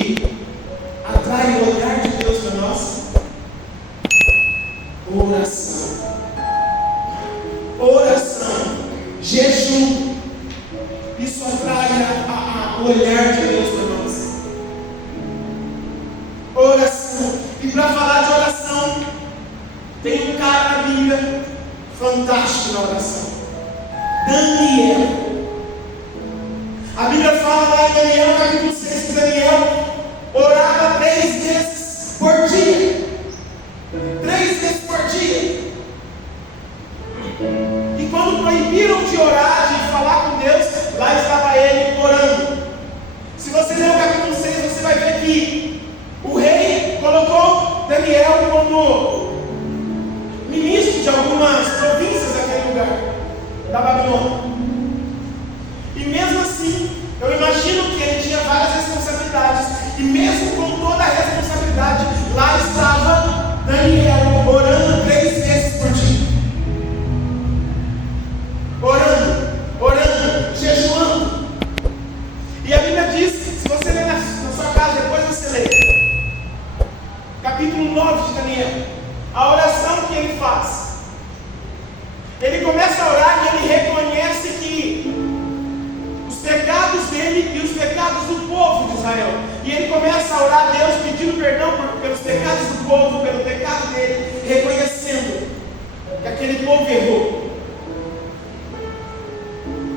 que atrai o olhar de Deus para nós? Oração. Oração, jejum. Isso atrai o olhar de Deus para nós. Oração. E para falar de oração, tem um cara na Bíblia fantástico na oração: Daniel. A Bíblia fala lá em Daniel, capítulo 6, que Daniel orava 3 vezes por dia. 3 vezes por dia. E quando proibiram de orar, de falar com Deus, lá estava ele orando. Se você ler o capítulo 6, você vai ver que o rei colocou Daniel como ministro de algumas províncias daquele lugar, da Babilônia. E mesmo assim, eu imagino que ele tinha várias responsabilidades. E mesmo com toda a responsabilidade, lá estava Daniel orando 3 vezes por dia. Orando, jejuando. E a Bíblia diz, se você ler na sua casa, depois você lê, capítulo 9 de Daniel, a oração que ele faz. Ele começa a orar e ele reconhece que os pecados dele e os pecados do povo de Israel. E ele começa a orar a Deus pedindo perdão pelos pecados do povo, pelo pecado dele, reconhecendo que aquele povo errou.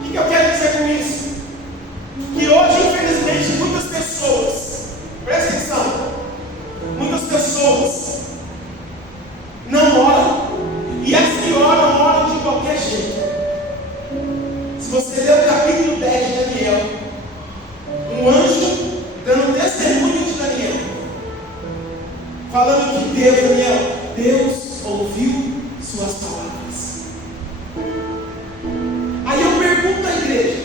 O que eu quero dizer com isso? Que hoje, infelizmente, muitas pessoas, presta atenção, muitas pessoas não oram, e as que oram, oram de qualquer jeito. Se você ler o capítulo 10 de Daniel, um anjo dando testemunho de Daniel, falando que Deus ouviu suas palavras. Aí eu pergunto à igreja,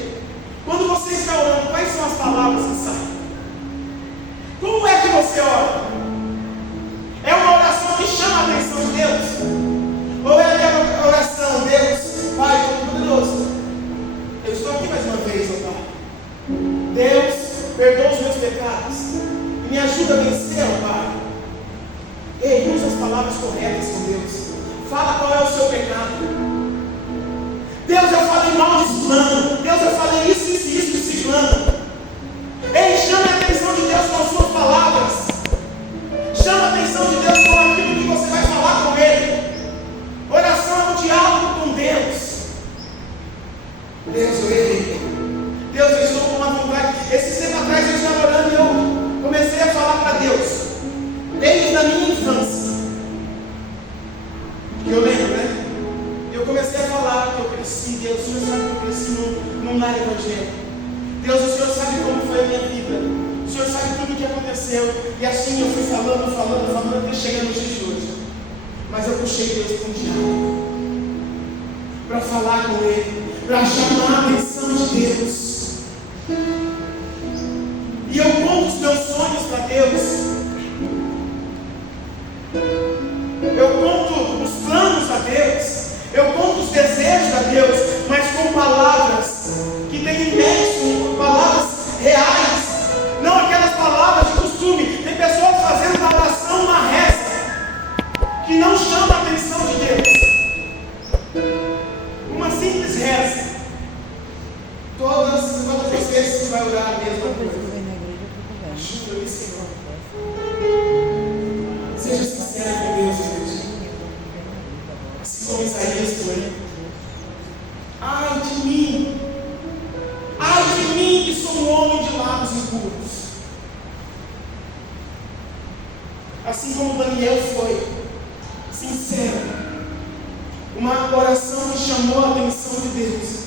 quando você está orando, quais são as palavras que saem? Como é que você ora? É uma oração que chama a atenção de Deus? Ou é aquela oração, Deus, Pai Todo-Poderoso, eu estou aqui mais uma vez, ó Pai. Deus, perdoa os meus pecados e me ajuda a vencer, ó Pai. Ei, usa as palavras corretas com Deus. Fala qual é o seu pecado. Deus, eu falei mal de fulano. Deus, eu falei isso de ciclano. Ei, chame a atenção de Deus com as suas palavras. Chama a atenção de Deus com aquilo que você vai falar com Ele. Oração é um diálogo com Deus. Deus, eu errei. Deus, eu estou com uma vontade. Esse tempo atrás eu estava orando e eu comecei a falar para Deus, desde a minha infância. Que eu lembro, né? Eu comecei a falar que eu cresci. Deus, o Senhor sabe que eu cresci num lar evangélico. Deus, o Senhor sabe como foi a minha vida. O Senhor sabe tudo o que aconteceu. E assim eu fui falando até chegar no dia de hoje. Mas eu puxei Deus para um diálogo, para falar com Ele, para chamar a atenção de Deus. E eu conto os meus sonhos para Deus. Eu conto os planos a Deus. Eu conto os desejos a Deus, mas com palavras que têm imenso, palavras reais, não aquelas palavras de costume. Tem pessoas fazendo uma oração, uma reza, que não chama a atenção de Deus. Uma simples reza. Todas as vezes que vai orar a mesma coisa. Ajuda-me, Senhor. Seja sincero com Deus, gente. Assim como Isaías foi. Ai de mim que sou um homem de lábios impuros. Assim como Daniel foi sincero, uma oração que chamou a atenção de Deus.